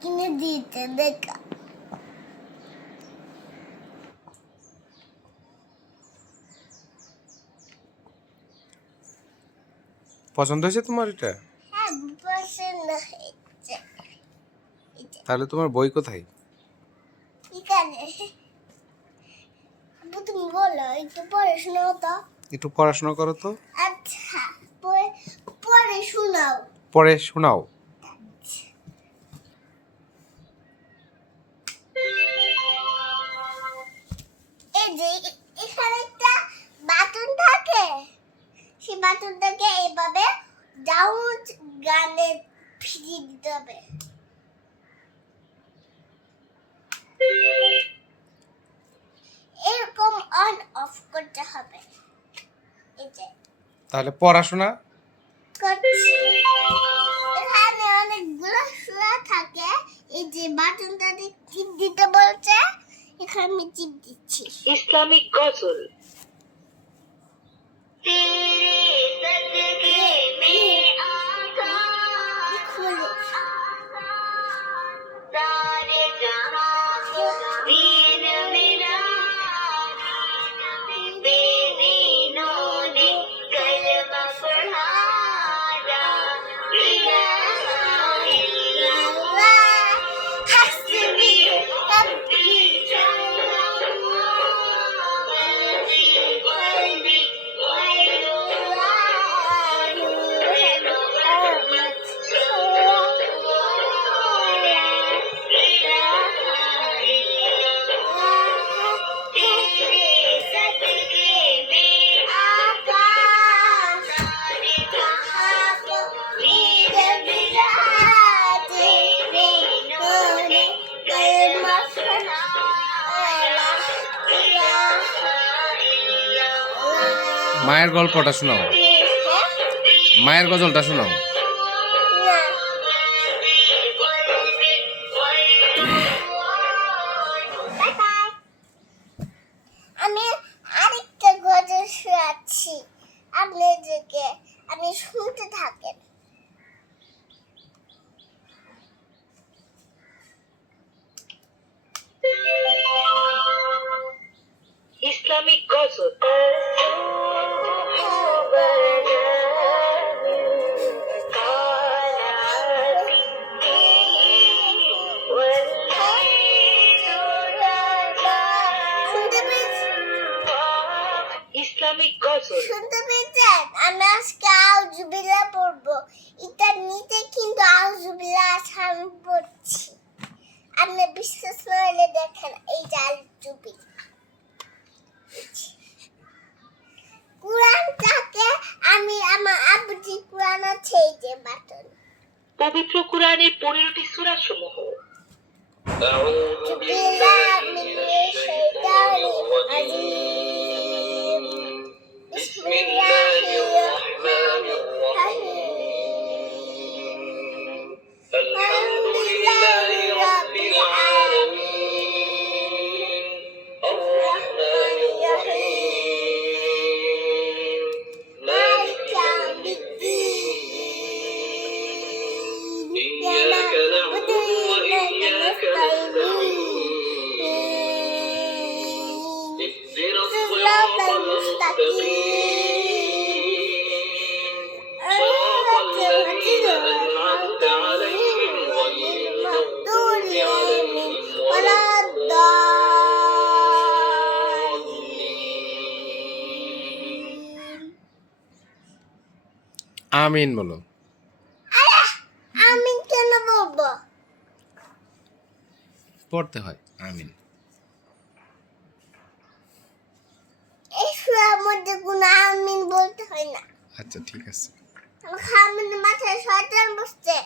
কিনে দিতে দেখা। পছন্দ হয়েছে তোমার এটা? হ্যাঁ, পছন্দ হয়েছে। তাহলে তোমার বই কোথায়? এখানে। আপু তুমি বলো একটু পড়ে শোনাও তো। একটু পড়াশোনা করো তো। আচ্ছা, পড়ে শোনাও। পড়ে শোনাও। এই যে এখানে একটা বাটন থাকে, সেই বাটনটাকে এইভাবে ডাউন গানে ফিরিয়ে দিতে হবে। এরকম অন অফ করতে হবে। এই যে তাহলে পড়াশোনা করছি। এখানে অনেকগুলো সুরা থাকে, এই যে বাটনটাতে টিপ দিতে বলছে, এখানে আমি টিপ দিচ্ছি। ইসলামিক গজল। মায়ের গল্পটা শোনাও, মায়ের গজলটা শোনাও। আমি আরেকটা গজল শোনাচ্ছি আপনাদেরকে, আপনি শুনতে থাকেন। ইসলামিক গজল। ইসলামিক গজল। শুনতে পেয়েছেন? আমি আজকে আউযুবিল্লাহ পড়বো। এটার নিচে কিন্তু আউযুবিল্লাহ আমি পড়ছি। আপনি বিশ্বাস না হলে দেখেন, এই যে আউযুবিল্লাহ। কুরআনটাকে আমি আমার আব্বুজি কুরআন আছে, এই যে বাটন। পবিত্র কুরআনের 15টি সূরা সমূহ। আউযু বিল্লাহি মিনাশ শাইতানির রাজিম। বিসমিল্লাহির রহমানির রহিম। আলহামদুলিল্লাহি রাব্বিল আলামিন। আর-রাহমানির রহিম। মালিকি ইয়াউমিদ্দিন। ইyyaka na'budu wa iyyaka nasta'in। ihdinas siratal mustaqim। siratal ladzina an'amta 'alaihim ghayril maghdubi 'alaihim waladdallin। আমিন বলো। আমি কেন বলবো? পড়তে হয় আমিন। এই সূরার মধ্যে কোনো আমিন বলতে হয় না। আচ্ছা ঠিক আছে। আমার আমিনের মাথায় শয়তান বসছে।